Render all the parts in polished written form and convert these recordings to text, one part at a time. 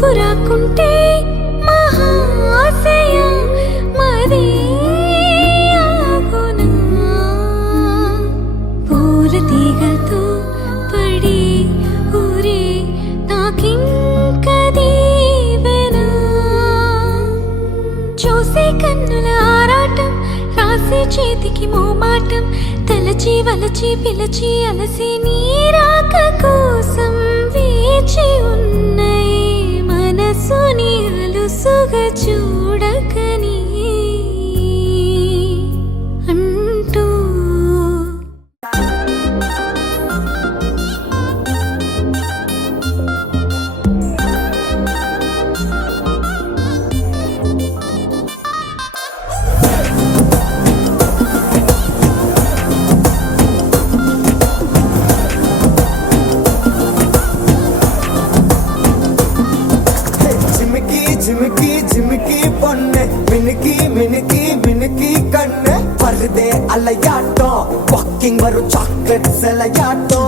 నువ్వు రాకుంటే మహాశయ మది ఆగునా పూల తీగతో పడి ఊరే నాకింక దీవెనా చూసే కన్నుల ఆరాటం రాసే చేతికి మోమాటం తలచి వలచి పిలచి అలసి నీరాక కోసం వేచి ఉన్నై మనసుని అలుసుగా చూడకని అంటూ झिमकी झिमकी பொண்ணு மினுக்கி மினுக்கி மினுக்கி கண்ணு வருதே அலையாட்டம் வாக்கிங் வரும் சாக்லேட் செலையாட்டம்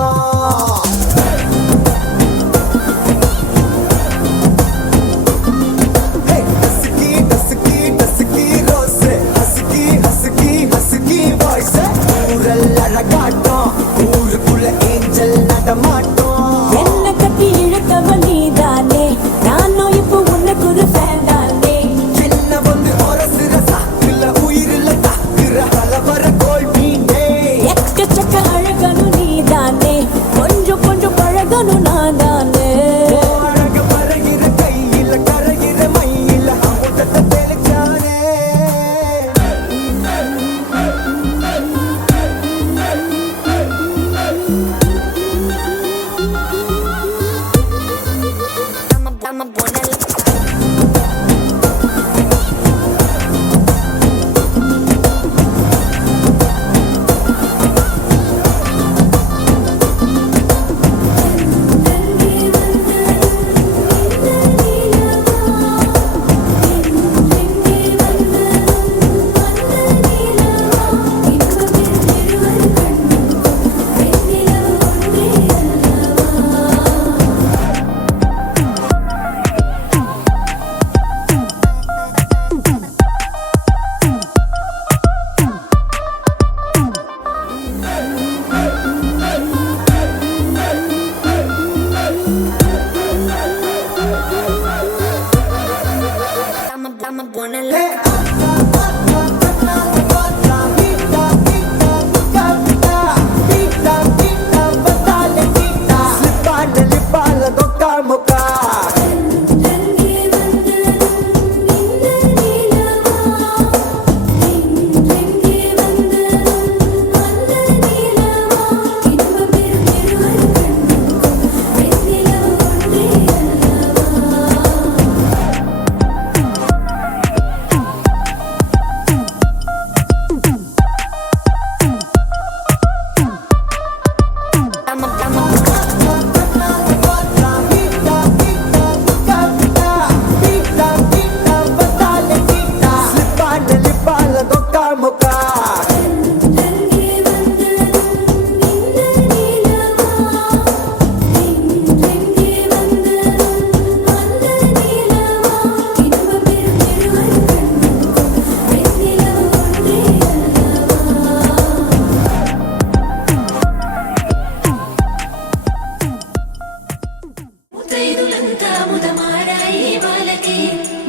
ஊருக்குள்ள ஏஞ்சல் நடமாட்டோம் என்ன கட்டி இழுத்தவ நீதானே நானும் இப்போ உனக்கு ஒரு ஃபேன் தானே என்ன வந்து ஒரசுற சாக்குல உயிரில தாக்குற கலவர கோல் மீனே எக்கச்சக்க அழகனும் நீதானே கொஞ்சம் கொஞ்சம் பழகனும் நான் தானே அழக பறகிற கையில கரைகிற மயில அமுதத்தை தெளிச்சானே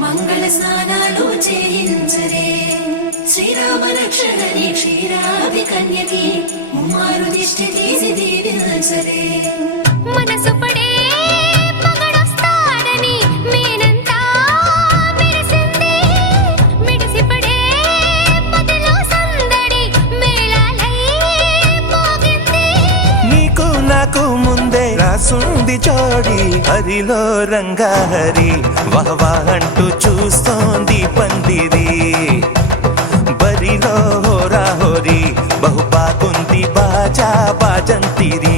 మంగళ స్నానాలు చేయించరే శ్రీరామ రక్షణని క్షీరాది కన్యకి ముమ్మారు దిష్టి తీసి దీవించరే మనసు పడే మగడొస్తాడని మేనంతా మెరిసింది మిడిసి పడే పదిలో సందడి మేళాలై మోగింది నీకు నాకు ముందే రాసుంది జోడి హరిలో రంగా హరి వహవా అంటూ చూస్తోంది పందిరి బరిలో హోరా హోరీ బహు బాగుంది బాజా బాజంతిరి